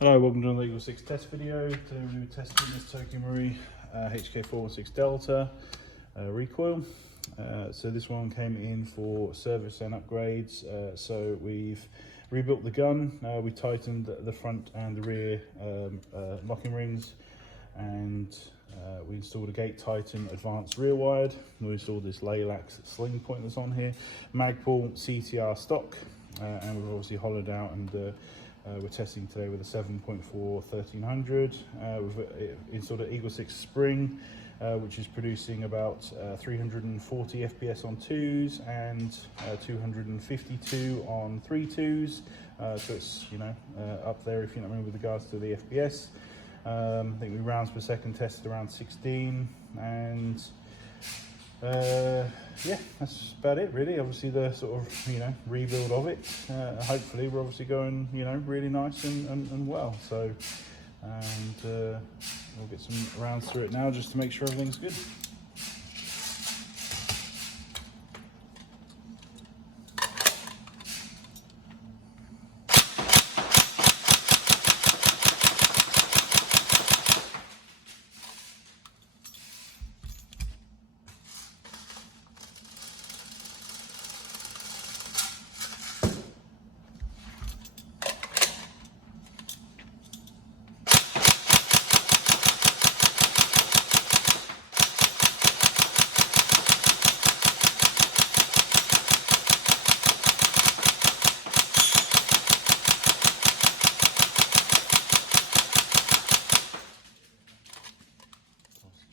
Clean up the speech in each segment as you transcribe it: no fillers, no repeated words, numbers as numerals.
Hello, welcome to another EagleSix test video. Today we're going to be testing this Tokyo Marui HK416 Delta recoil. So this one came in for service and upgrades. So we've rebuilt the gun, we tightened the front and the rear locking rings, and we installed a gate tighten advanced rear wired. We installed this Laylax Sling point that's on here, magpul CTR stock, and we've obviously hollowed out and we're testing today with a 7.4 1300. We've installed an EagleSix spring, which is producing about 340 FPS on 2s and 252 on 3.2s. So it's, up there, if you know what I mean, with regards to the FPS. I think the rounds per second tested around 16, and yeah, that's about it really. Obviously the sort of rebuild of it, hopefully we're obviously going really nice and well. So we'll get some rounds through it now just to make sure everything's good.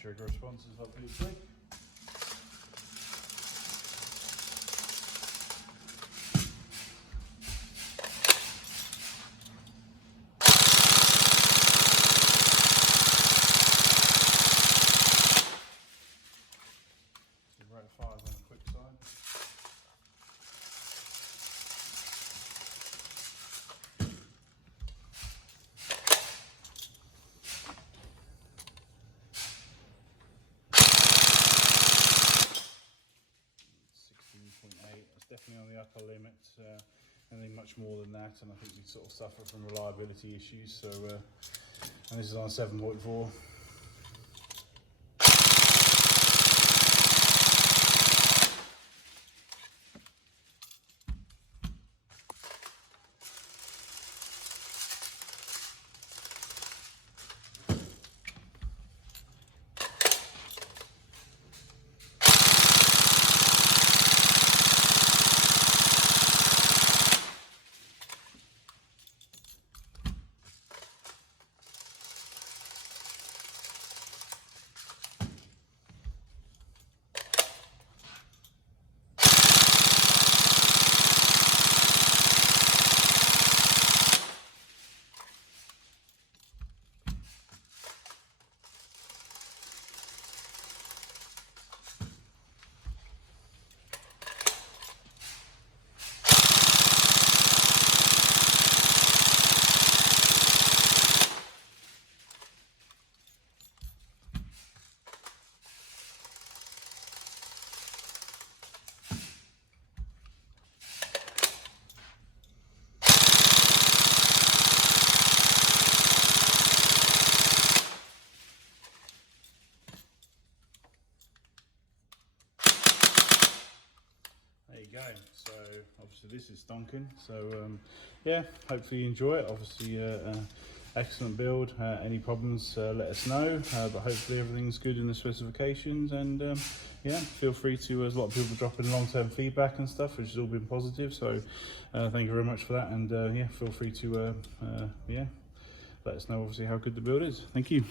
Trigger responses obviously. The rate of fire is on the quick side. Definitely on the upper limit. Anything much more than that, and I think we sort of suffer from reliability issues. So, and this is on 7.4. Go. So obviously this is stonking, so yeah, hopefully you enjoy it. Obviously excellent build. Any problems, let us know, but hopefully everything's good in the specifications, and yeah, feel free to, there's a lot of people dropping long-term feedback and stuff, which has all been positive, so thank you very much for that, and yeah, feel free to yeah, let us know obviously how good the build is. Thank you.